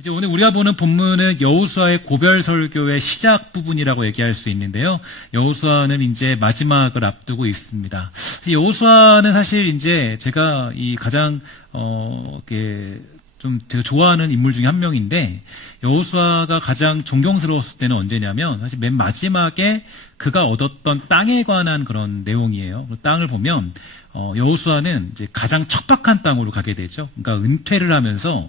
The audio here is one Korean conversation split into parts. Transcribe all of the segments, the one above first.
이제 오늘 우리가 보는 본문은 여호수아의 고별 설교의 시작 부분이라고 얘기할 수 있는데요. 여호수아는 이제 마지막을 앞두고 있습니다. 여호수아는 사실 이제 제가 이 가장 좀 제가 좋아하는 인물 중에 한 명인데, 여호수아가 가장 존경스러웠을 때는 언제냐면 사실 맨 마지막에 그가 얻었던 땅에 관한 그런 내용이에요. 그 땅을 보면 여호수아는 이제 가장 척박한 땅으로 가게 되죠. 그러니까 은퇴를 하면서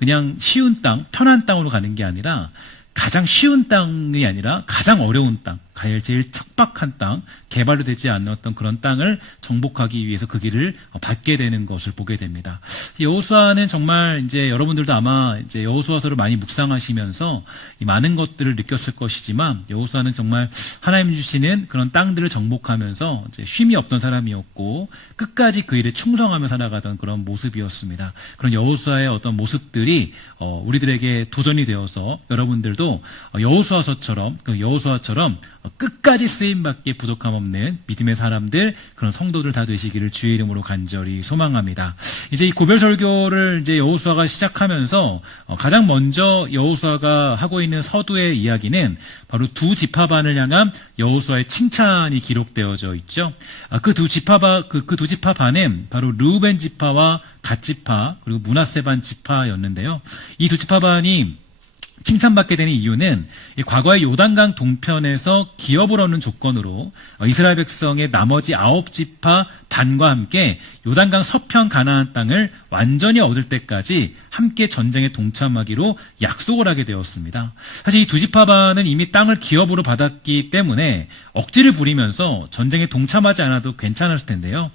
그냥 쉬운 땅, 편한 땅으로 가는 게 아니라 가장 쉬운 땅이 아니라 가장 어려운 땅, 제일 척박한 땅, 개발로 되지 않았던 그런 땅을 정복하기 위해서 그 길을 받게 되는 것을 보게 됩니다. 여호수아는 정말 이제 여러분들도 아마 이제 여호수아서를 많이 묵상하시면서 이 많은 것들을 느꼈을 것이지만, 여호수아는 정말 하나님 주시는 그런 땅들을 정복하면서 이제 쉼이 없던 사람이었고 끝까지 그 일에 충성하며 살아가던 그런 모습이었습니다. 그런 여호수아의 어떤 모습들이 우리들에게 도전이 되어서 여러분들도 여호수아처럼 끝까지 쓰임받기에 부족함 없는 믿음의 사람들, 그런 성도들 다 되시기를 주의 이름으로 간절히 소망합니다. 이제 이 고별 설교를 이제 여호수아가 시작하면서 가장 먼저 여호수아가 하고 있는 서두의 이야기는 바로 두 지파반을 향한 여호수아의 칭찬이 기록되어져 있죠. 그 두 지파반은 바로 르우벤 지파와 갓 지파 그리고 므낫세 지파였는데요. 이 두 지파반이 칭찬받게 되는 이유는 과거의 요단강 동편에서 기업을 얻는 조건으로 이스라엘 백성의 나머지 9지파 반과 함께 요단강 서편 가나안 땅을 완전히 얻을 때까지 함께 전쟁에 동참하기로 약속을 하게 되었습니다. 사실 이 두 지파 반은 이미 땅을 기업으로 받았기 때문에 억지를 부리면서 전쟁에 동참하지 않아도 괜찮을 텐데요.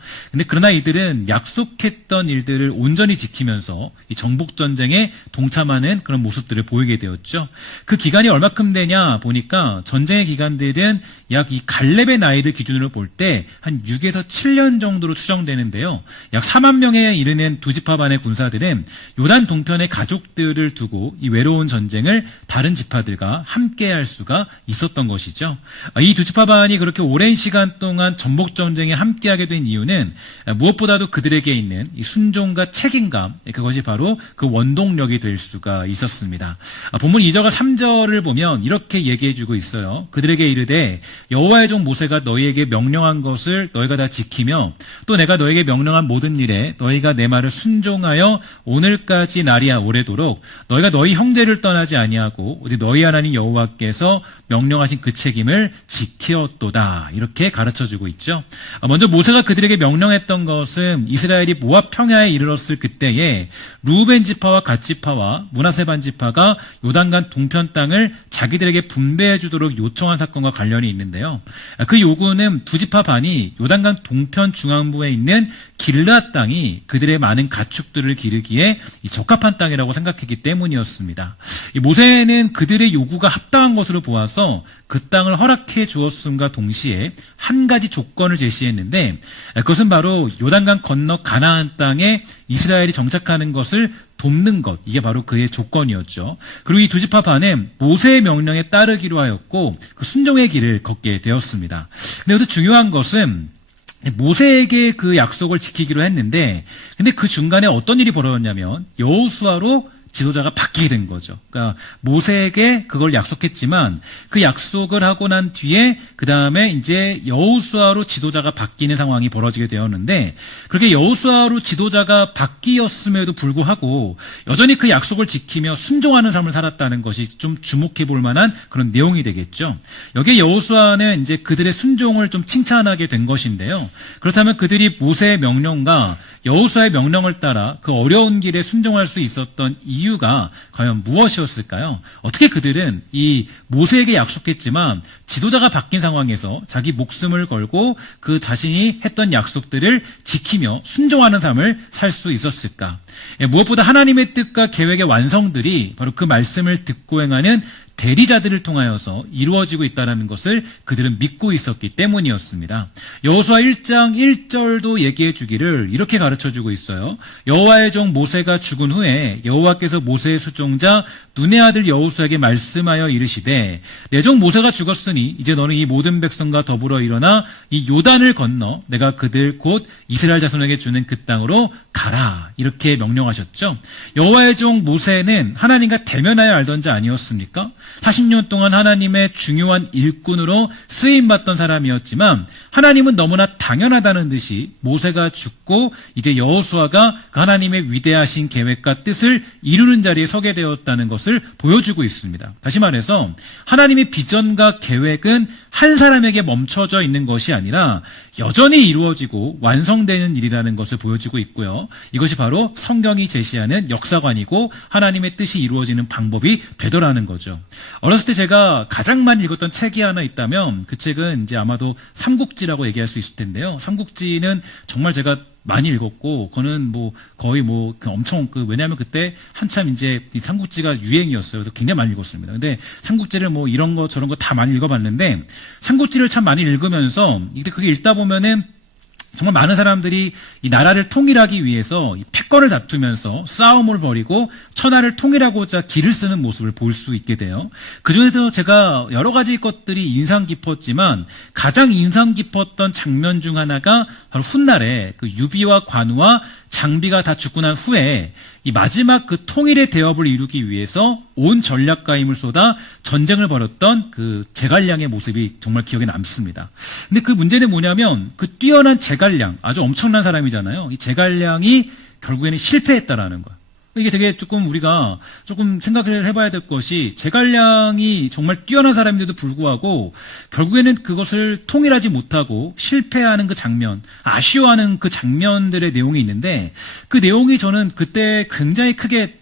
그러나 이들은 약속했던 일들을 온전히 지키면서 이 정복 전쟁에 동참하는 그런 모습들을 보이게 되었죠. 그 기간이 얼마큼 되냐 보니까 전쟁의 기간들은 약 이 갈렙의 나이를 기준으로 볼 때 한 6에서 7년 정도로 추정되는데요. 약 4만 명에 이르는 두 지파 반의 군사들은 요단 동편의 가족들을 두고 이 외로운 전쟁을 다른 지파들과 함께 할 수가 있었던 것이죠. 이 두 지파 반이 그렇게 오랜 시간 동안 전복 전쟁에 함께하게 된 이유는 무엇보다도 그들에게 있는 이 순종과 책임감, 그것이 바로 그 원동력이 될 수가 있었습니다. 본문 2절과 3절을 보면 이렇게 얘기해주고 있어요. 그들에게 이르되 여호와의 종 모세가 너희에게 명령한 것을 너희가 다 지키며 또 내가 너희에게 명령한 모든 일에 너희가 내 말을 순종하여 오늘까지 날이야 오래도록 너희가 너희 형제를 떠나지 아니하고 오직 너희 하나님 여호와께서 명령하신 그 책임을 지키었도다. 이렇게 가르쳐주고 있죠. 먼저 모세가 그들에게 명령했던 것은 이스라엘이 모압 평야에 이르렀을 그때에 르우벤 지파와 갓 지파와 므낫세 지파가 요단강 동편 땅을 자기들에게 분배해 주도록 요청한 사건과 관련이 있는데요. 그 요구는 두 지파 반이 요단강 동편 중앙부에 있는 길르앗 땅이 그들의 많은 가축들을 기르기에 적합한 땅이라고 생각했기 때문이었습니다. 모세는 그들의 요구가 합당한 것으로 보아서 그 땅을 허락해 주었음과 동시에 한 가지 조건을 제시했는데, 그것은 바로 요단강 건너 가나안 땅에 이스라엘이 정착하는 것을 돕는 것, 이게 바로 그의 조건이었죠. 그리고 이 두 지파 반은 모세의 명령에 따르기로 하였고 그 순종의 길을 걷게 되었습니다. 근데 여기서 중요한 것은 모세에게 그 약속을 지키기로 했는데, 근데 그 중간에 어떤 일이 벌어졌냐면 여호수아로 지도자가 바뀌게 된 거죠. 그러니까 모세에게 그걸 약속했지만 그 약속을 하고 난 뒤에 그 다음에 이제 여호수아로 지도자가 바뀌는 상황이 벌어지게 되었는데, 그렇게 여호수아로 지도자가 바뀌었음에도 불구하고 여전히 그 약속을 지키며 순종하는 삶을 살았다는 것이 좀 주목해 볼 만한 그런 내용이 되겠죠. 여기에 여호수아는 이제 그들의 순종을 좀 칭찬하게 된 것인데요. 그렇다면 그들이 모세의 명령과 여호수아의 명령을 따라 그 어려운 길에 순종할 수 있었던 이유가 과연 무엇이었을까요? 어떻게 그들은 이 모세에게 약속했지만 지도자가 바뀐 상황에서 자기 목숨을 걸고 그 자신이 했던 약속들을 지키며 순종하는 삶을 살 수 있었을까? 무엇보다 하나님의 뜻과 계획의 완성들이 바로 그 말씀을 듣고 행하는 대리자들을 통하여서 이루어지고 있다는 것을 그들은 믿고 있었기 때문이었습니다. 여호수아 1장 1절도 얘기해 주기를 이렇게 가르쳐주고 있어요. 여호와의 종 모세가 죽은 후에 여호와께서 모세의 수종자 눈의 아들 여호수아에게 말씀하여 이르시되 내 종 모세가 죽었으니 이제 너는 이 모든 백성과 더불어 일어나 이 요단을 건너 내가 그들 곧 이스라엘 자손에게 주는 그 땅으로 가라. 이렇게 명령하셨죠. 여호와의 종 모세는 하나님과 대면하여 알던 자 아니었습니까? 40년 동안 하나님의 중요한 일꾼으로 쓰임받던 사람이었지만 하나님은 너무나 당연하다는 듯이 모세가 죽고 이제 여호수아가 그 하나님의 위대하신 계획과 뜻을 이루는 자리에 서게 되었다는 것을 보여주고 있습니다. 다시 말해서 하나님의 비전과 계획은 한 사람에게 멈춰져 있는 것이 아니라 여전히 이루어지고 완성되는 일이라는 것을 보여주고 있고요. 이것이 바로 성경이 제시하는 역사관이고 하나님의 뜻이 이루어지는 방법이 되더라는 거죠. 어렸을 때 제가 가장 많이 읽었던 책이 하나 있다면 그 책은 이제 아마도 삼국지라고 얘기할 수 있을 텐데요. 삼국지는 정말 제가 많이 읽었고, 그거는 거의 엄청, 왜냐하면 그때 한참 이제 이 삼국지가 유행이었어요. 그래서 굉장히 많이 읽었습니다. 근데 삼국지를 이런 거 저런 거 다 많이 읽어봤는데, 삼국지를 참 많이 읽으면서, 이때 그게 읽다 보면은 정말 많은 사람들이 이 나라를 통일하기 위해서 이 패권을 다투면서 싸움을 벌이고 천하를 통일하고자 기를 쓰는 모습을 볼 수 있게 돼요. 그중에서 제가 여러 가지 것들이 인상 깊었지만 가장 인상 깊었던 장면 중 하나가 바로 훗날에 그 유비와 관우와 장비가 다 죽고 난 후에 이 마지막 그 통일의 대업을 이루기 위해서 온 전략과 힘을 쏟아 전쟁을 벌였던 그 제갈량의 모습이 정말 기억에 남습니다. 근데 그 문제는 뭐냐면 그 뛰어난 제갈량, 아주 엄청난 사람이잖아요. 이 제갈량이 결국에는 실패했다라는 거예요. 이게 되게 우리가 생각을 해봐야 될 것이 제갈량이 정말 뛰어난 사람인데도 불구하고 결국에는 그것을 통일하지 못하고 실패하는 그 장면, 아쉬워하는 그 장면들의 내용이 있는데 그 내용이 저는 그때 굉장히 크게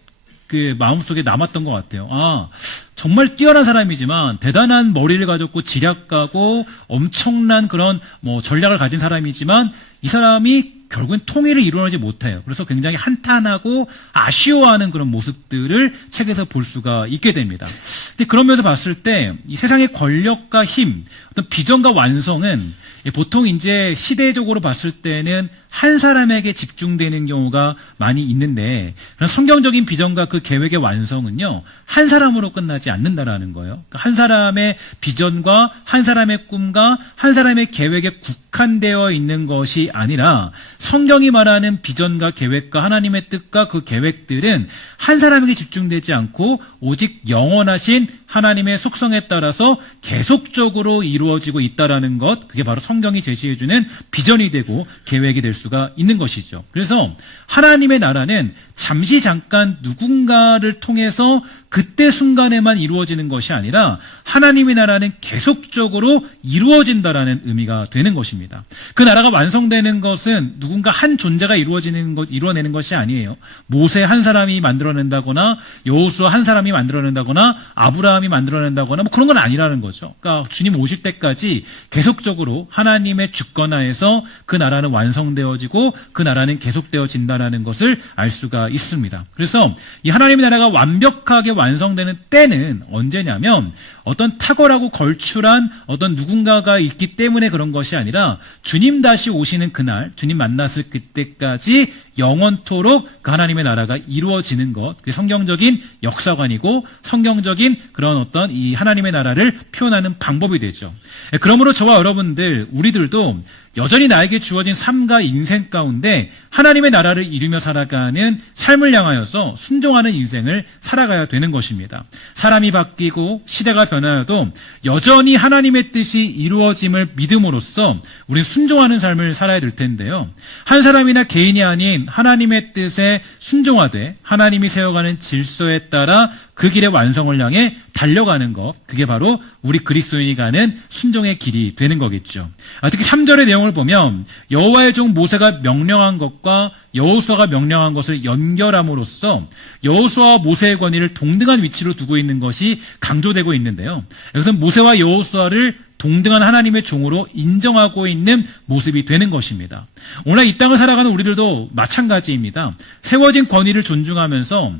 그 마음속에 남았던 것 같아요. 정말 뛰어난 사람이지만 대단한 머리를 가졌고 지략가고 엄청난 그런 전략을 가진 사람이지만 이 사람이 결국은 통일을 이루어내지 못해요. 그래서 굉장히 한탄하고 아쉬워하는 그런 모습들을 책에서 볼 수가 있게 됩니다. 근데 그런 면에서 봤을 때 이 세상의 권력과 힘, 어떤 비전과 완성은 보통 이제 시대적으로 봤을 때는 한 사람에게 집중되는 경우가 많이 있는데 그런 성경적인 비전과 그 계획의 완성은요 한 사람으로 끝나지 않는다라는 거예요. 그러니까 한 사람의 비전과 한 사람의 꿈과 한 사람의 계획에 국한되어 있는 것이 아니라 성경이 말하는 비전과 계획과 하나님의 뜻과 그 계획들은 한 사람에게 집중되지 않고 오직 영원하신 하나님의 속성에 따라서 계속적으로 이루어지고 있다라는 것, 그게 바로 성경이 제시해주는 비전이 되고 계획이 될 수가 있는 것이죠. 그래서 하나님의 나라는 잠시 잠깐 누군가를 통해서 그때 순간에만 이루어지는 것이 아니라 하나님의 나라는 계속적으로 이루어진다라는 의미가 되는 것입니다. 그 나라가 완성되는 것은 누군가 한 존재가 이루어내는 것이 아니에요. 모세 한 사람이 만들어낸다거나 여호수아 한 사람이 만들어낸다거나 아브라함이 만들어낸다거나 그런 건 아니라는 거죠. 그러니까 주님 오실 때까지 계속적으로 하나님의 주권하에서 그 나라는 완성되어지고 그 나라는 계속되어진다라는 것을 알 수가 있습니다. 그래서 이 하나님의 나라가 완벽하게 완성되는 때는 언제냐면 어떤 탁월하고 걸출한 어떤 누군가가 있기 때문에 그런 것이 아니라 주님 다시 오시는 그날, 주님 만났을 그때까지 영원토록 그 하나님의 나라가 이루어지는 것, 그게 성경적인 역사관이고 성경적인 그런 어떤 이 하나님의 나라를 표현하는 방법이 되죠. 그러므로 저와 여러분들, 우리들도 여전히 나에게 주어진 삶과 인생 가운데 하나님의 나라를 이루며 살아가는 삶을 향하여서 순종하는 인생을 살아가야 되는 것입니다. 사람이 바뀌고 시대가 변하여도 여전히 하나님의 뜻이 이루어짐을 믿음으로써 우리는 순종하는 삶을 살아야 될 텐데요. 한 사람이나 개인이 아닌 하나님의 뜻에 순종하되 하나님이 세워가는 질서에 따라 그 길의 완성을 향해 달려가는 것, 그게 바로 우리 그리스도인이 가는 순종의 길이 되는 거겠죠. 특히 3절의 내용을 보면 여호와의 종 모세가 명령한 것과 여호수아가 명령한 것을 연결함으로써 여호수아와 모세의 권위를 동등한 위치로 두고 있는 것이 강조되고 있는데요. 여기서 모세와 여호수아를 동등한 하나님의 종으로 인정하고 있는 모습이 되는 것입니다. 오늘 이 땅을 살아가는 우리들도 마찬가지입니다. 세워진 권위를 존중하면서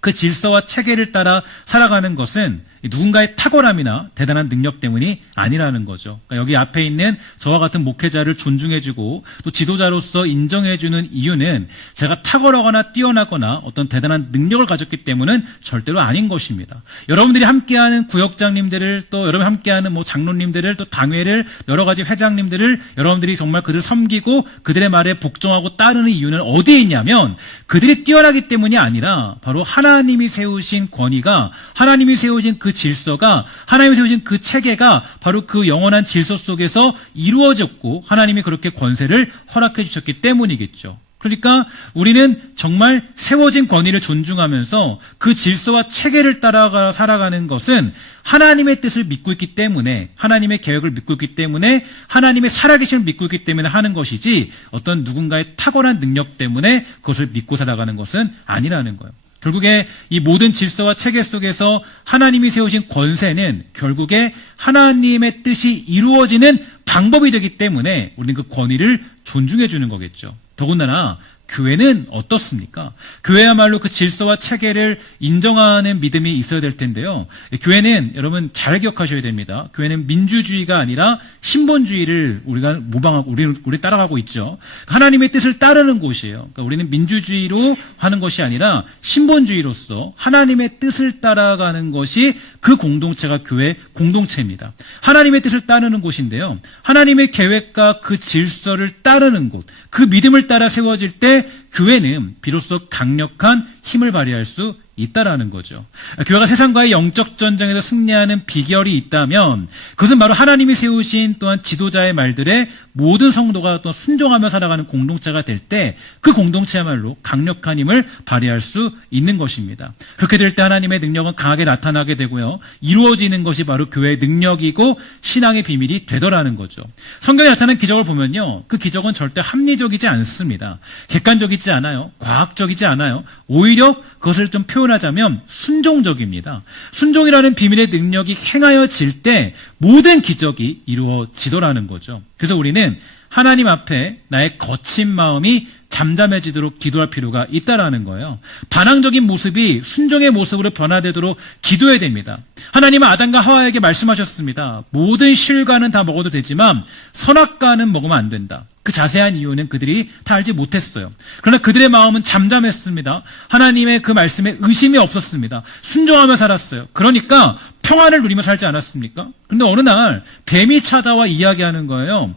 그 질서와 체계를 따라 살아가는 것은 누군가의 탁월함이나 대단한 능력 때문이 아니라는 거죠. 그러니까 여기 앞에 있는 저와 같은 목회자를 존중해주고 또 지도자로서 인정해주는 이유는 제가 탁월하거나 뛰어나거나 어떤 대단한 능력을 가졌기 때문은 절대로 아닌 것입니다. 여러분들이 함께하는 구역장님들을 또 여러분 함께하는 뭐 장로님들을 또 당회를 여러 가지 회장님들을 여러분들이 정말 그들 섬기고 그들의 말에 복종하고 따르는 이유는 어디에 있냐면 그들이 뛰어나기 때문이 아니라 바로 하나님이 세우신 권위가 하나님이 세우신 그 질서가 하나님이 세우신 그 체계가 바로 그 영원한 질서 속에서 이루어졌고 하나님이 그렇게 권세를 허락해 주셨기 때문이겠죠. 그러니까 우리는 정말 세워진 권위를 존중하면서 그 질서와 체계를 따라가 살아가는 것은 하나님의 뜻을 믿고 있기 때문에 하나님의 계획을 믿고 있기 때문에 하나님의 살아계심을 믿고 있기 때문에 하는 것이지 어떤 누군가의 탁월한 능력 때문에 그것을 믿고 살아가는 것은 아니라는 거예요. 결국에 이 모든 질서와 체계 속에서 하나님이 세우신 권세는 결국에 하나님의 뜻이 이루어지는 방법이 되기 때문에 우리는 그 권위를 존중해 주는 거겠죠. 더군다나 교회는 어떻습니까? 교회야말로 그 질서와 체계를 인정하는 믿음이 있어야 될 텐데요. 교회는 여러분 잘 기억하셔야 됩니다. 교회는 민주주의가 아니라 신본주의를 우리가 모방하고 우리 따라가고 있죠. 하나님의 뜻을 따르는 곳이에요. 그러니까 우리는 민주주의로 하는 것이 아니라 신본주의로서 하나님의 뜻을 따라가는 것이 그 공동체가 교회 공동체입니다. 하나님의 뜻을 따르는 곳인데요. 하나님의 계획과 그 질서를 따르는 곳, 그 믿음을 따라 세워질 때 교회는 비로소 강력한 힘을 발휘할 수 있다라는 거죠. 교회가 세상과의 영적 전쟁에서 승리하는 비결이 있다면 그것은 바로 하나님이 세우신 또한 지도자의 말들에 모든 성도가 또 순종하며 살아가는 공동체가 될 때 그 공동체야말로 강력한 힘을 발휘할 수 있는 것입니다. 그렇게 될 때 하나님의 능력은 강하게 나타나게 되고요. 이루어지는 것이 바로 교회의 능력이고 신앙의 비밀이 되더라는 거죠. 성경에 나타난 기적을 보면요. 그 기적은 절대 합리적이지 않습니다. 객관적이지 않아요. 과학적이지 않아요. 오히려 그것을 좀 표현하자면 순종적입니다. 순종이라는 비밀의 능력이 행하여질 때 모든 기적이 이루어지더라는 거죠. 그래서 우리는 하나님 앞에 나의 거친 마음이 잠잠해지도록 기도할 필요가 있다라는 거예요. 반항적인 모습이 순종의 모습으로 변화되도록 기도해야 됩니다. 하나님은 아담과 하와에게 말씀하셨습니다. 모든 실과는 다 먹어도 되지만 선악과는 먹으면 안 된다. 그 자세한 이유는 그들이 다 알지 못했어요. 그러나 그들의 마음은 잠잠했습니다. 하나님의 그 말씀에 의심이 없었습니다. 순종하며 살았어요. 그러니까 평안을 누리며 살지 않았습니까? 그런데 어느 날 뱀이 찾아와 이야기하는 거예요.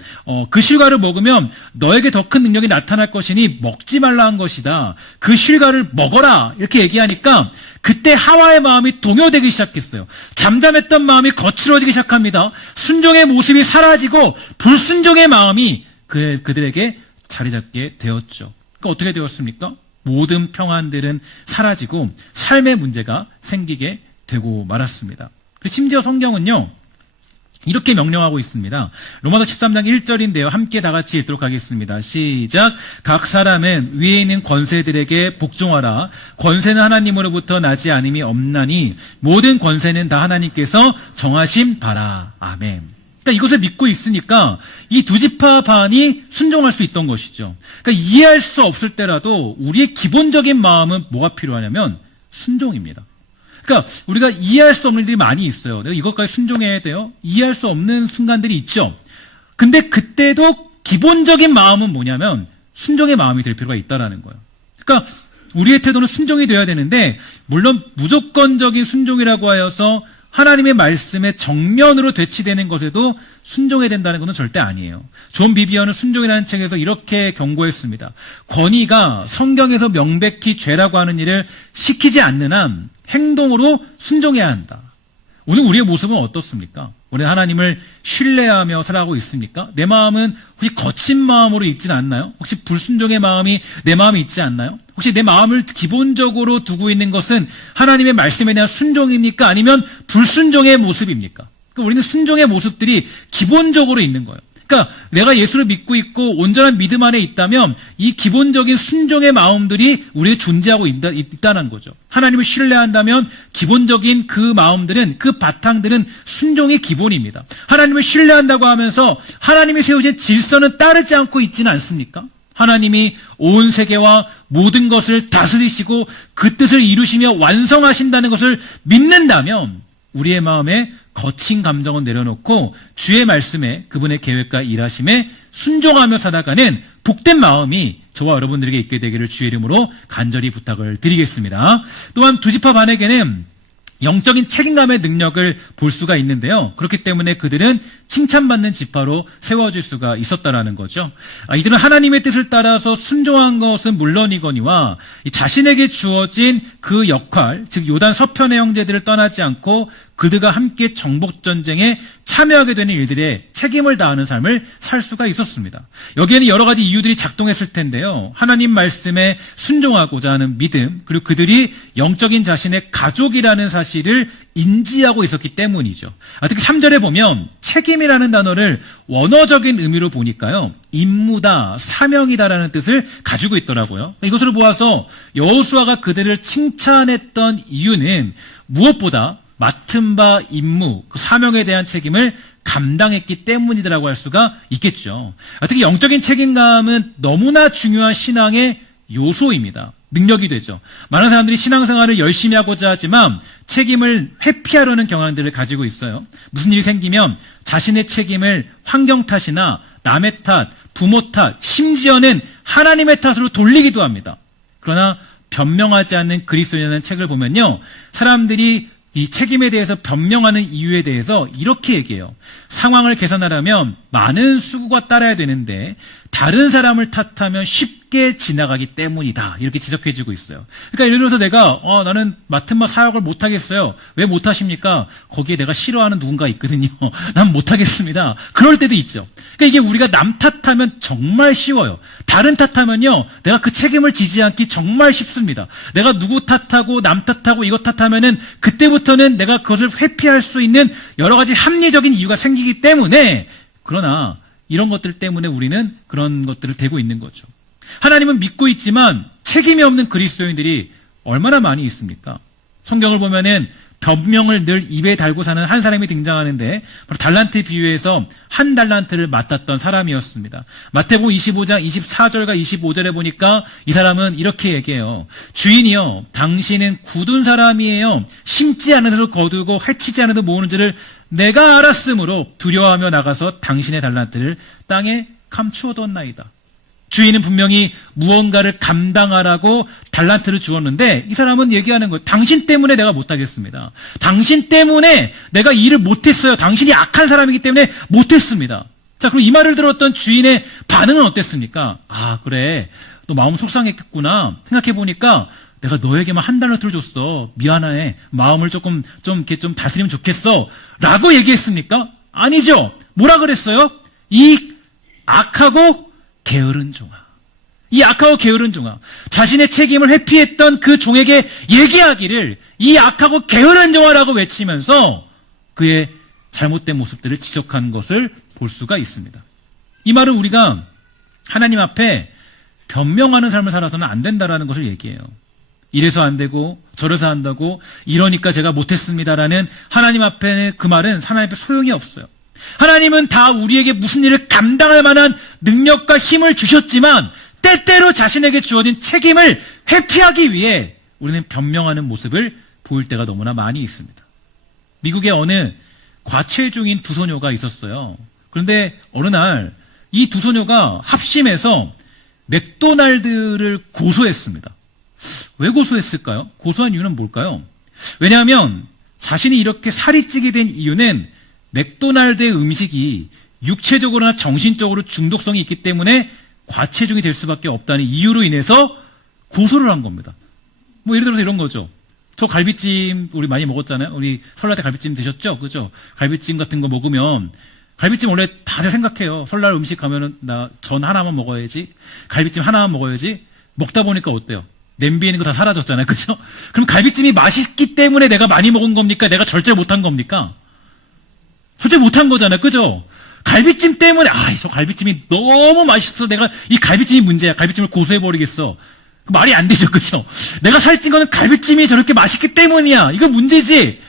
그 실과를 먹으면 너에게 더 큰 능력이 나타날 것이니 먹지 말라 한 것이다. 그 실과를 먹어라. 이렇게 얘기하니까 그때 하와의 마음이 동요되기 시작했어요. 잠잠했던 마음이 거칠어지기 시작합니다. 순종의 모습이 사라지고 불순종의 마음이 그들에게 자리 잡게 되었죠. 그러니까 어떻게 되었습니까? 모든 평안들은 사라지고 삶의 문제가 생기게 되고 말았습니다. 심지어 성경은요, 이렇게 명령하고 있습니다. 로마서 13장 1절인데요. 함께 다 같이 읽도록 하겠습니다. 시작. 각 사람은 위에 있는 권세들에게 복종하라. 권세는 하나님으로부터 나지 않음이 없나니 모든 권세는 다 하나님께서 정하신 바라. 아멘. 그러니까 이것을 믿고 있으니까 이 두 지파 반이 순종할 수 있던 것이죠. 그러니까 이해할 수 없을 때라도 우리의 기본적인 마음은 뭐가 필요하냐면 순종입니다. 그러니까 우리가 이해할 수 없는 일이 많이 있어요. 내가 이것까지 순종해야 돼요. 이해할 수 없는 순간들이 있죠. 근데 그때도 기본적인 마음은 뭐냐면 순종의 마음이 될 필요가 있다라는 거예요. 그러니까 우리의 태도는 순종이 돼야 되는데 물론 무조건적인 순종이라고 하여서 하나님의 말씀에 정면으로 대치되는 것에도 순종해야 된다는 것은 절대 아니에요. 존 비비어는 순종이라는 책에서 이렇게 경고했습니다. 권위가 성경에서 명백히 죄라고 하는 일을 시키지 않는 한 행동으로 순종해야 한다. 오늘 우리의 모습은 어떻습니까? 우리는 하나님을 신뢰하며 살아가고 있습니까? 내 마음은 혹시 거친 마음으로 있지는 않나요? 혹시 불순종의 마음이 내 마음에 있지 않나요? 혹시 내 마음을 기본적으로 두고 있는 것은 하나님의 말씀에 대한 순종입니까? 아니면 불순종의 모습입니까? 그러니까 우리는 순종의 모습들이 기본적으로 있는 거예요. 그러니까 내가 예수를 믿고 있고 온전한 믿음 안에 있다면 이 기본적인 순종의 마음들이 우리에 존재하고 있다는 거죠. 하나님을 신뢰한다면 기본적인 그 마음들은, 그 바탕들은 순종의 기본입니다. 하나님을 신뢰한다고 하면서 하나님이 세우신 질서는 따르지 않고 있지는 않습니까? 하나님이 온 세계와 모든 것을 다스리시고 그 뜻을 이루시며 완성하신다는 것을 믿는다면 우리의 마음에 거친 감정은 내려놓고 주의 말씀에 그분의 계획과 일하심에 순종하며 살아가는 복된 마음이 저와 여러분들에게 있게 되기를 주의 이름으로 간절히 부탁을 드리겠습니다. 또한 두 지파 반에게는 영적인 책임감의 능력을 볼 수가 있는데요. 그렇기 때문에 그들은 칭찬받는 지파로 세워질 수가 있었다라는 거죠. 이들은 하나님의 뜻을 따라서 순종한 것은 물론이거니와 자신에게 주어진 그 역할, 즉 요단 서편의 형제들을 떠나지 않고 그들과 함께 정복전쟁에 참여하게 되는 일들에 책임을 다하는 삶을 살 수가 있었습니다. 여기에는 여러 가지 이유들이 작동했을 텐데요. 하나님 말씀에 순종하고자 하는 믿음, 그리고 그들이 영적인 자신의 가족이라는 사실을 인지하고 있었기 때문이죠. 특히 3절에 보면 책임이라는 단어를 원어적인 의미로 보니까요, 임무다, 사명이다라는 뜻을 가지고 있더라고요. 이것을 보아서 여호수아가 그들을 칭찬했던 이유는 무엇보다 맡은 바 임무, 그 사명에 대한 책임을 감당했기 때문이라고 할 수가 있겠죠. 특히 영적인 책임감은 너무나 중요한 신앙의 요소입니다. 능력이 되죠. 많은 사람들이 신앙생활을 열심히 하고자 하지만 책임을 회피하려는 경향들을 가지고 있어요. 무슨 일이 생기면 자신의 책임을 환경 탓이나 남의 탓, 부모 탓, 심지어는 하나님의 탓으로 돌리기도 합니다. 그러나 변명하지 않는 그리스도인이라는 책을 보면요, 사람들이 이 책임에 대해서 변명하는 이유에 대해서 이렇게 얘기해요. 상황을 개선하려면 많은 수고가 따라야 되는데 다른 사람을 탓하면 쉽게 지나가기 때문이다. 이렇게 지적해주고 있어요. 그러니까 예를 들어서 내가 나는 맡은 바 사역을 못하겠어요. 왜 못하십니까? 거기에 내가 싫어하는 누군가 있거든요. 난 못하겠습니다. 그럴 때도 있죠. 그러니까 이게 우리가 남 탓하면 정말 쉬워요. 다른 탓하면요, 내가 그 책임을 지지 않기 정말 쉽습니다. 내가 누구 탓하고 남 탓하고 이것 탓하면은 그때부터는 내가 그것을 회피할 수 있는 여러 가지 합리적인 이유가 생기기 때문에, 그러나 이런 것들 때문에 우리는 그런 것들을 대고 있는 거죠. 하나님은 믿고 있지만 책임이 없는 그리스도인들이 얼마나 많이 있습니까? 성경을 보면은 변명을 늘 입에 달고 사는 한 사람이 등장하는데 바로 달란트 비유에서 한 달란트를 맡았던 사람이었습니다. 마태복음 25장 24절과 25절에 보니까 이 사람은 이렇게 얘기해요. 주인이여, 당신은 굳은 사람이에요. 심지 않은 데서 거두고 해치지 않은 데 모으는 줄을 내가 알았으므로 두려워하며 나가서 당신의 달란트를 땅에 감추어뒀나이다. 주인은 분명히 무언가를 감당하라고 달란트를 주었는데 이 사람은 얘기하는 거예요. 당신 때문에 내가 못하겠습니다. 당신 때문에 내가 일을 못했어요. 당신이 악한 사람이기 때문에 못했습니다. 자, 그럼 이 말을 들었던 주인의 반응은 어땠습니까? 그래, 너 마음 속상했겠구나. 생각해보니까 내가 너에게만 한 달란트를 줬어. 미안해. 마음을 좀 다스리면 좋겠어. 라고 얘기했습니까? 아니죠. 뭐라 그랬어요? 이 악하고 게으른 종아. 이 악하고 게으른 종아. 자신의 책임을 회피했던 그 종에게 얘기하기를 이 악하고 게으른 종아라고 외치면서 그의 잘못된 모습들을 지적한 것을 볼 수가 있습니다. 이 말은 우리가 하나님 앞에 변명하는 삶을 살아서는 안 된다라는 것을 얘기해요. 이래서 안 되고 저래서 한다고 이러니까 제가 못했습니다라는 하나님 앞에는 그 말은 하나님 앞에 소용이 없어요. 하나님은 다 우리에게 무슨 일을 감당할 만한 능력과 힘을 주셨지만 때때로 자신에게 주어진 책임을 회피하기 위해 우리는 변명하는 모습을 보일 때가 너무나 많이 있습니다. 미국의 어느 과체중인 두 소녀가 있었어요. 그런데 어느 날 이 두 소녀가 합심해서 맥도날드를 고소했습니다. 왜 고소했을까요? 고소한 이유는 뭘까요? 왜냐하면 자신이 이렇게 살이 찌게 된 이유는 맥도날드의 음식이 육체적으로나 정신적으로 중독성이 있기 때문에 과체중이 될 수밖에 없다는 이유로 인해서 고소를 한 겁니다. 예를 들어서 이런 거죠. 저 갈비찜 우리 많이 먹었잖아요. 우리 설날 때 갈비찜 드셨죠? 그죠? 갈비찜 같은 거 먹으면 갈비찜 원래 다들 생각해요. 설날 음식 가면은 나 전 하나만 먹어야지. 갈비찜 하나만 먹어야지. 먹다 보니까 어때요? 냄비에 있는 거 다 사라졌잖아요. 그죠? 그럼 갈비찜이 맛있기 때문에 내가 많이 먹은 겁니까? 내가 절제 못한 겁니까? 절제 못한 거잖아요. 그죠? 갈비찜 때문에 저 갈비찜이 너무 맛있어. 내가 이 갈비찜이 문제야. 갈비찜을 고소해버리겠어. 말이 안 되죠. 그죠? 내가 살찐 거는 갈비찜이 저렇게 맛있기 때문이야. 이거 문제지.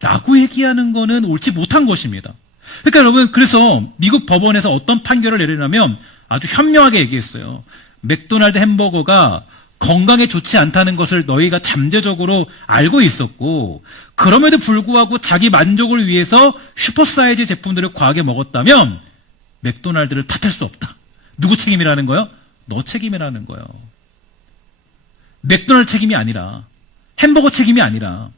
라고 얘기하는 거는 옳지 못한 것입니다. 그러니까 여러분, 그래서 미국 법원에서 어떤 판결을 내리냐면 아주 현명하게 얘기했어요. 맥도날드 햄버거가 건강에 좋지 않다는 것을 너희가 잠재적으로 알고 있었고, 그럼에도 불구하고 자기 만족을 위해서 슈퍼사이즈 제품들을 과하게 먹었다면 맥도날드를 탓할 수 없다. 누구 책임이라는 거요? 너 책임이라는 거예요. 맥도날드 책임이 아니라, 햄버거 책임이 아니라.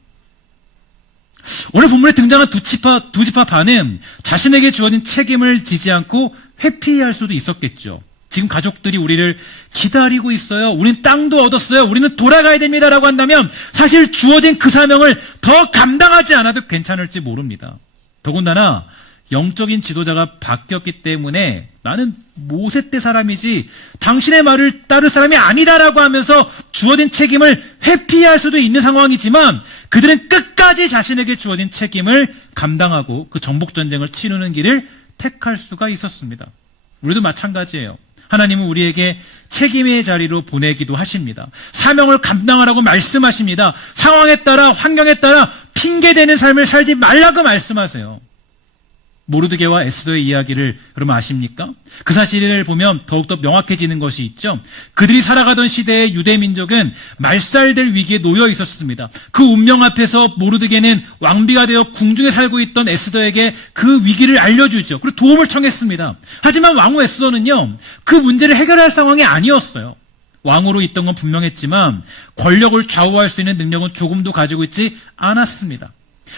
오늘 본문에 등장한 두 지파 반은 자신에게 주어진 책임을 지지 않고 회피할 수도 있었겠죠. 지금 가족들이 우리를 기다리고 있어요. 우리는 땅도 얻었어요. 우리는 돌아가야 됩니다라고 한다면 사실 주어진 그 사명을 더 감당하지 않아도 괜찮을지 모릅니다. 더군다나 영적인 지도자가 바뀌었기 때문에 나는 모세 때 사람이지 당신의 말을 따를 사람이 아니다라고 하면서 주어진 책임을 회피할 수도 있는 상황이지만 그들은 끝까지 자신에게 주어진 책임을 감당하고 그 정복전쟁을 치르는 길을 택할 수가 있었습니다. 우리도 마찬가지예요. 하나님은 우리에게 책임의 자리로 보내기도 하십니다. 사명을 감당하라고 말씀하십니다. 상황에 따라 환경에 따라 핑계대는 삶을 살지 말라고 말씀하세요. 모르드게와 에스더의 이야기를 여러분 아십니까? 그 사실을 보면 더욱더 명확해지는 것이 있죠. 그들이 살아가던 시대의 유대 민족은 말살될 위기에 놓여 있었습니다. 그 운명 앞에서 모르드게는 왕비가 되어 궁중에 살고 있던 에스더에게 그 위기를 알려주죠. 그리고 도움을 청했습니다. 하지만 왕후 에스더는요, 그 문제를 해결할 상황이 아니었어요. 왕으로 있던 건 분명했지만 권력을 좌우할 수 있는 능력은 조금도 가지고 있지 않았습니다.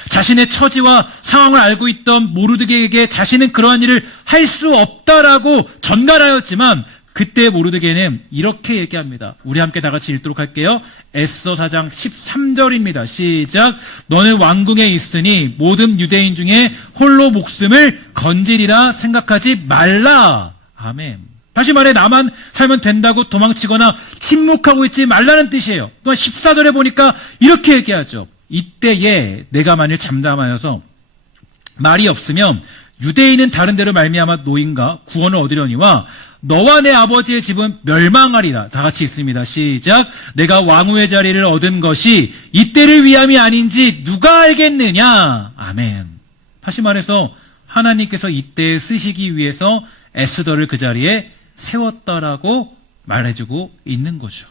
자신의 처지와 상황을 알고 있던 모르드게에게 자신은 그러한 일을 할 수 없다라고 전갈하였지만 그때 모르드게는 이렇게 얘기합니다. 우리 함께 다 같이 읽도록 할게요. 에스더 4장 13절입니다. 시작. 너는 왕궁에 있으니 모든 유대인 중에 홀로 목숨을 건지리라 생각하지 말라. 아멘. 다시 말해 나만 살면 된다고 도망치거나 침묵하고 있지 말라는 뜻이에요. 또한 14절에 보니까 이렇게 얘기하죠. 이때에 내가 만일 잠잠하여서 말이 없으면 유대인은 다른 데로 말미암아 노인과 구원을 얻으려니와 너와 내 아버지의 집은 멸망하리라. 다 같이 있습니다. 시작. 내가 왕후의 자리를 얻은 것이 이때를 위함이 아닌지 누가 알겠느냐. 아멘. 다시 말해서 하나님께서 이때에 쓰시기 위해서 에스더를 그 자리에 세웠다라고 말해주고 있는 거죠.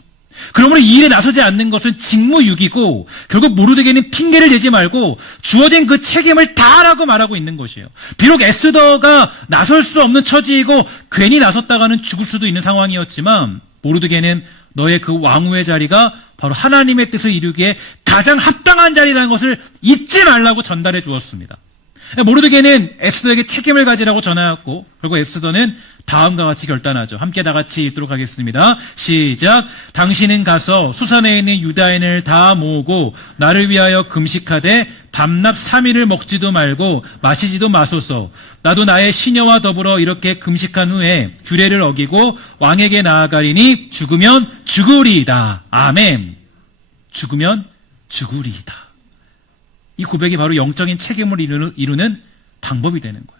그러므로 이 일에 나서지 않는 것은 직무유기고 결국 모르드게는 핑계를 대지 말고 주어진 그 책임을 다하라고 말하고 있는 것이에요. 비록 에스더가 나설 수 없는 처지이고 괜히 나섰다가는 죽을 수도 있는 상황이었지만 모르드게는 너의 그 왕후의 자리가 바로 하나님의 뜻을 이루기에 가장 합당한 자리라는 것을 잊지 말라고 전달해 주었습니다. 모르드게는 에스더에게 책임을 가지라고 전하였고 그리고 에스더는 다음과 같이 결단하죠. 함께 다 같이 읽도록 하겠습니다. 시작. 당신은 가서 수산에 있는 유다인을 다 모으고 나를 위하여 금식하되 밤낮 3일을 먹지도 말고 마시지도 마소서. 나도 나의 시녀와 더불어 이렇게 금식한 후에 규례를 어기고 왕에게 나아가리니 죽으면 죽으리이다. 아멘. 죽으면 죽으리이다. 이 고백이 바로 영적인 책임을 이루는 방법이 되는 거예요.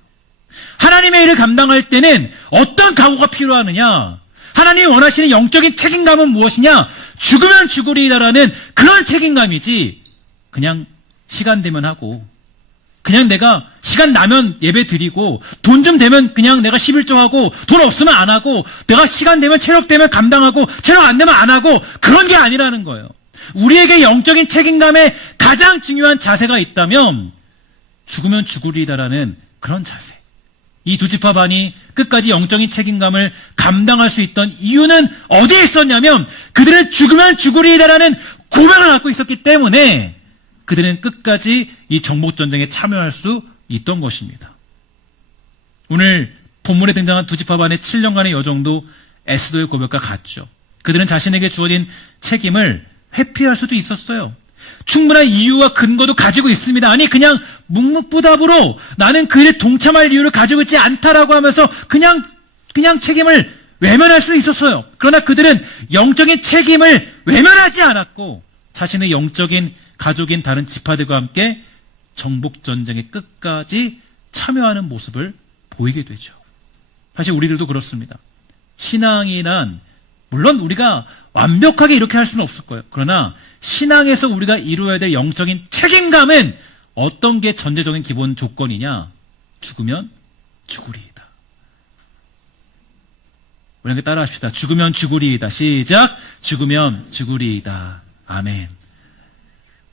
하나님의 일을 감당할 때는 어떤 각오가 필요하느냐? 하나님이 원하시는 영적인 책임감은 무엇이냐? 죽으면 죽으리다라는 그런 책임감이지 그냥 시간 되면 하고 그냥 내가 시간 나면 예배 드리고 돈 좀 되면 그냥 내가 11조 하고 돈 없으면 안 하고 내가 시간 되면 체력 되면 감당하고 체력 안 되면 안 하고 그런 게 아니라는 거예요. 우리에게 영적인 책임감에 가장 중요한 자세가 있다면 죽으면 죽으리다라는 그런 자세. 이 두 지파 반이 끝까지 영적인 책임감을 감당할 수 있던 이유는 어디에 있었냐면 그들은 죽으면 죽으리다라는 고백을 갖고 있었기 때문에 그들은 끝까지 이 정복전쟁에 참여할 수 있던 것입니다. 오늘 본문에 등장한 두 지파 반의 7년간의 여정도 에스더의 고백과 같죠. 그들은 자신에게 주어진 책임을 회피할 수도 있었어요. 충분한 이유와 근거도 가지고 있습니다. 아니 그냥 묵묵부답으로 나는 그 일에 동참할 이유를 가지고 있지 않다라고 하면서 그냥 책임을 외면할 수 있었어요. 그러나 그들은 영적인 책임을 외면하지 않았고 자신의 영적인 가족인 다른 지파들과 함께 정복전쟁의 끝까지 참여하는 모습을 보이게 되죠. 사실 우리들도 그렇습니다. 신앙이란 물론 우리가 완벽하게 이렇게 할 수는 없을 거예요. 그러나 신앙에서 우리가 이루어야 될 영적인 책임감은 어떤 게 전제적인 기본 조건이냐? 죽으면 죽으리이다. 우리 함께 따라합시다. 죽으면 죽으리이다. 시작. 죽으면 죽으리이다. 아멘.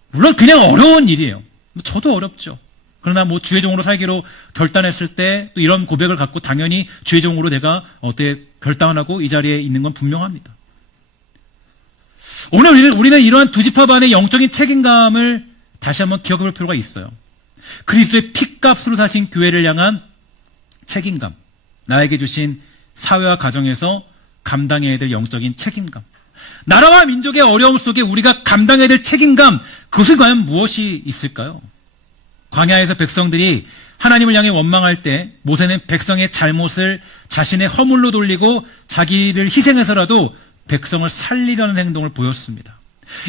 물론 그냥 어려운 일이에요. 저도 어렵죠. 그러나 주의 종으로 살기로 결단했을 때 또 이런 고백을 갖고 당연히 주의 종으로 내가 어떻게 결단을 하고 이 자리에 있는 건 분명합니다. 오늘 우리는 이러한 두 지파 반의 영적인 책임감을 다시 한번 기억해 볼 필요가 있어요. 그리스도의 피값으로 사신 교회를 향한 책임감, 나에게 주신 사회와 가정에서 감당해야 될 영적인 책임감, 나라와 민족의 어려움 속에 우리가 감당해야 될 책임감, 그것은 과연 무엇이 있을까요? 광야에서 백성들이 하나님을 향해 원망할 때 모세는 백성의 잘못을 자신의 허물로 돌리고 자기를 희생해서라도 백성을 살리려는 행동을 보였습니다.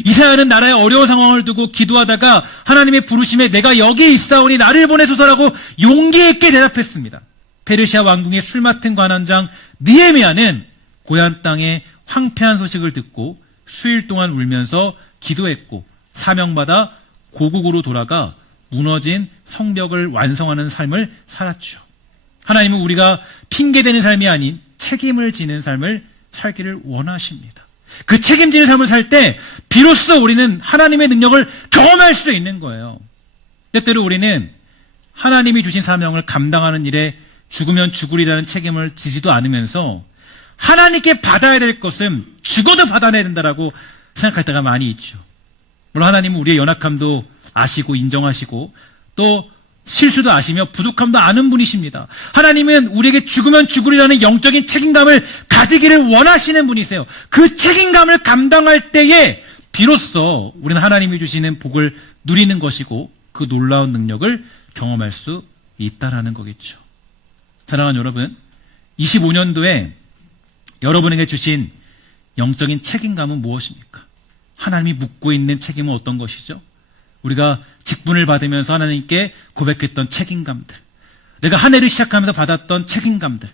이사야는 나라의 어려운 상황을 두고 기도하다가 하나님의 부르심에 내가 여기 있사오니 나를 보내소서라고 용기 있게 대답했습니다. 페르시아 왕궁의 술 맡은 관원장 느헤미야는 고향 땅의 황폐한 소식을 듣고 수일 동안 울면서 기도했고 사명받아 고국으로 돌아가 무너진 성벽을 완성하는 삶을 살았죠. 하나님은 우리가 핑계대는 삶이 아닌 책임을 지는 삶을 살기를 원하십니다. 그 책임지는 삶을 살 때 비로소 우리는 하나님의 능력을 경험할 수 있는 거예요. 때때로 우리는 하나님이 주신 사명을 감당하는 일에 죽으면 죽으리라는 책임을 지지도 않으면서 하나님께 받아야 될 것은 죽어도 받아내야 된다라고 생각할 때가 많이 있죠. 물론 하나님은 우리의 연약함도 아시고 인정하시고 또 실수도 아시며 부족함도 아는 분이십니다. 하나님은 우리에게 죽으면 죽으리라는 영적인 책임감을 가지기를 원하시는 분이세요. 그 책임감을 감당할 때에 비로소 우리는 하나님이 주시는 복을 누리는 것이고 그 놀라운 능력을 경험할 수 있다라는 거겠죠. 사랑하는 여러분, 25년도에 여러분에게 주신 영적인 책임감은 무엇입니까? 하나님이 묻고 있는 책임은 어떤 것이죠? 우리가 직분을 받으면서 하나님께 고백했던 책임감들, 내가 한 해를 시작하면서 받았던 책임감들,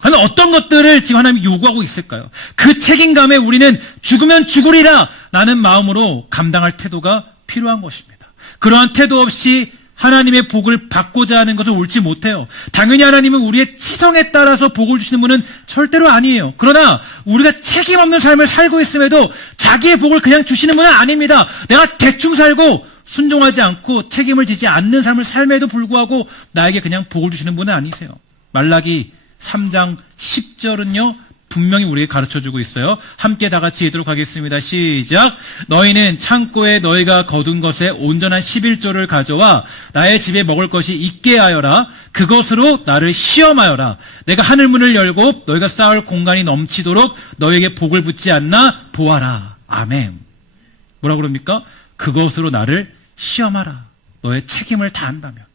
과연 어떤 것들을 지금 하나님이 요구하고 있을까요? 그 책임감에 우리는 죽으면 죽으리라 라는 마음으로 감당할 태도가 필요한 것입니다. 그러한 태도 없이 하나님의 복을 받고자 하는 것은 옳지 못해요. 당연히 하나님은 우리의 치성에 따라서 복을 주시는 분은 절대로 아니에요. 그러나 우리가 책임 없는 삶을 살고 있음에도 자기의 복을 그냥 주시는 분은 아닙니다. 내가 대충 살고 순종하지 않고 책임을 지지 않는 삶을 삶에도 불구하고 나에게 그냥 복을 주시는 분은 아니세요. 말라기 3장 10절은요 분명히 우리에게 가르쳐주고 있어요. 함께 다 같이 읽도록 하겠습니다. 시작. 너희는 창고에 너희가 거둔 것에 온전한 11조를 가져와 나의 집에 먹을 것이 있게 하여라. 그것으로 나를 시험하여라. 내가 하늘문을 열고 너희가 쌓을 공간이 넘치도록 너희에게 복을 붓지 않나 보아라. 아멘. 뭐라 그럽니까? 그것으로 나를 시험하라. 너의 책임을 다한다면.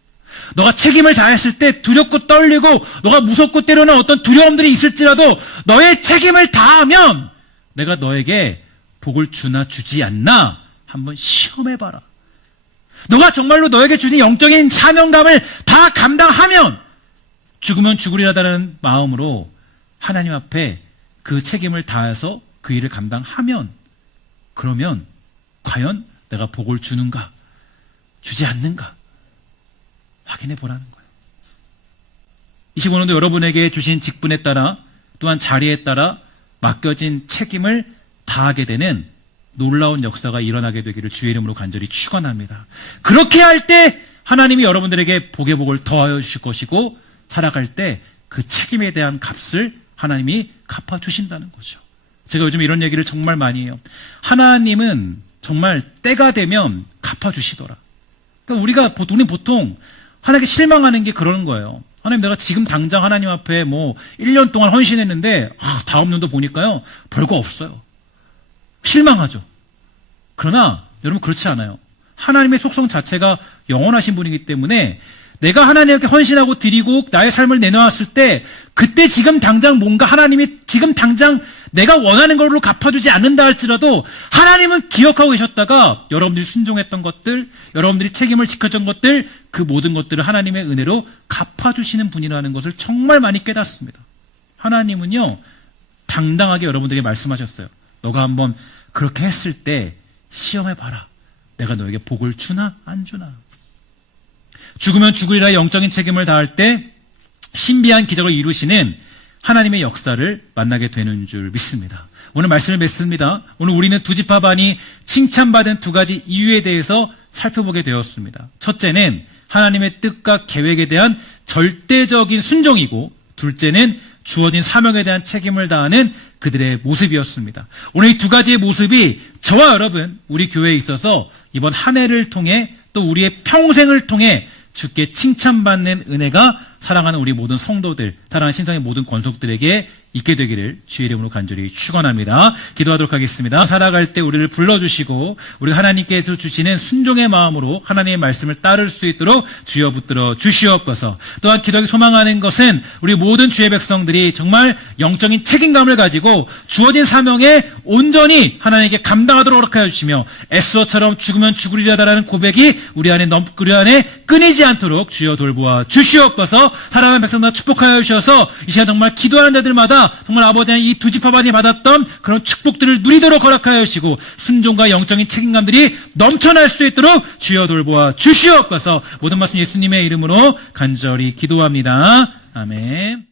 너가 책임을 다했을 때 두렵고 떨리고 너가 무섭고 때로는 어떤 두려움들이 있을지라도 너의 책임을 다하면 내가 너에게 복을 주나 주지 않나 한번 시험해봐라. 너가 정말로 너에게 주신 영적인 사명감을 다 감당하면 죽으면 죽으리라다는 마음으로 하나님 앞에 그 책임을 다해서 그 일을 감당하면 그러면 과연 내가 복을 주는가 주지 않는가 확인해 보라는 거예요. 25년도 여러분에게 주신 직분에 따라 또한 자리에 따라 맡겨진 책임을 다하게 되는 놀라운 역사가 일어나게 되기를 주의 이름으로 간절히 축원합니다. 그렇게 할 때 하나님이 여러분들에게 복의 복을 더하여 주실 것이고 살아갈 때 그 책임에 대한 값을 하나님이 갚아주신다는 거죠. 제가 요즘 이런 얘기를 정말 많이 해요. 하나님은 정말 때가 되면 갚아주시더라. 그러니까 우리는 보통 하나님께 실망하는 게 그러는 거예요. 하나님 내가 지금 당장 하나님 앞에 1년 동안 헌신했는데 다음 년도 보니까요 별거 없어요. 실망하죠. 그러나 여러분 그렇지 않아요. 하나님의 속성 자체가 영원하신 분이기 때문에 내가 하나님께 헌신하고 드리고 나의 삶을 내놓았을 때 그때 지금 당장 뭔가 하나님이 지금 당장 내가 원하는 걸로 갚아주지 않는다 할지라도 하나님은 기억하고 계셨다가 여러분들이 순종했던 것들, 여러분들이 책임을 지켰던 것들, 그 모든 것들을 하나님의 은혜로 갚아주시는 분이라는 것을 정말 많이 깨닫습니다. 하나님은요 당당하게 여러분들에게 말씀하셨어요. 너가 한번 그렇게 했을 때 시험해봐라. 내가 너에게 복을 주나 안 주나. 죽으면 죽으리라 영적인 책임을 다할 때 신비한 기적을 이루시는 하나님의 역사를 만나게 되는 줄 믿습니다. 오늘 말씀을 맺습니다. 오늘 우리는 두 지파반이 칭찬받은 두 가지 이유에 대해서 살펴보게 되었습니다. 첫째는 하나님의 뜻과 계획에 대한 절대적인 순종이고, 둘째는 주어진 사명에 대한 책임을 다하는 그들의 모습이었습니다. 오늘 이 두 가지의 모습이 저와 여러분, 우리 교회에 있어서 이번 한 해를 통해 또 우리의 평생을 통해 주께 칭찬받는 은혜가 사랑하는 우리 모든 성도들, 사랑하는 신성의 모든 권속들에게 있게 되기를 주의 이름으로 간절히 축원합니다. 기도하도록 하겠습니다. 살아갈 때 우리를 불러주시고 우리가 하나님께서 주시는 순종의 마음으로 하나님의 말씀을 따를 수 있도록 주여 붙들어 주시옵소서. 또한 기도하기 소망하는 것은 우리 모든 주의 백성들이 정말 영적인 책임감을 가지고 주어진 사명에 온전히 하나님께 감당하도록 허락하여 주시며 에스더처럼 죽으면 죽으리라다라는 고백이 우리 안에 끊이지 않도록 주여 돌보아 주시옵소서. 사랑하는 백성들 축복하여 주셔서 이 시간 정말 기도하는 자들마다 정말 아버지의 이 두 지파반이 받았던 그런 축복들을 누리도록 허락하여 주시고 순종과 영적인 책임감들이 넘쳐날 수 있도록 주여 돌보아 주시옵소서. 모든 말씀 예수님의 이름으로 간절히 기도합니다. 아멘.